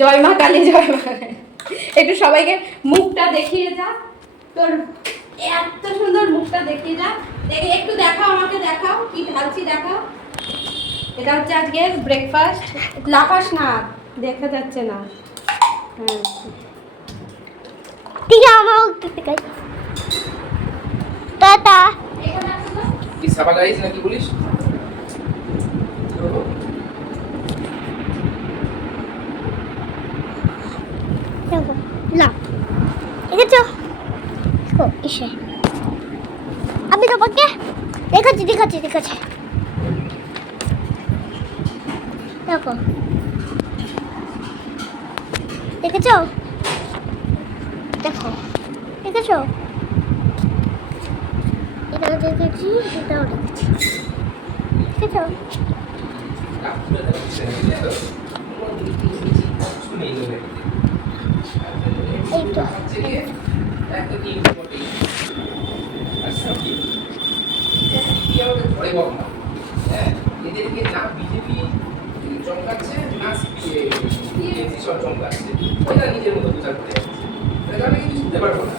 জয় মা কালী, জয় মা কালী। একটু সবাইকে মুখটা দেখিয়ে যা, তোর এত সুন্দর মুখটা দেখিয়ে যা। দেখে একটু দেখাও, আমাকে দেখাও কি ঢালছি দেখাও। এটা হচ্ছে আজকের ব্রেকফাস্ট। লাফাস না, দেখা যাচ্ছে না। হ্যাঁ ঠিক আছে, আমার টাটা। কি সাবা গাইস নাকি বলিস? না দেখেছো ইসে, আমি তোমাকে দেখাচ্ছি দেখাচ্ছি দেখাচ্ছি, দেখো দেখেছো, দেখো দেখেছো, এটা দেখেছি, এটাও দেখেছি, দেখেছো? এই তো এদেরকে না বিজেপি চমকাচ্ছে না চমকাচ্ছে, ওটা নিজের মতো বিচার করে যাচ্ছে। আমি কিছু বুঝতে পারবো না।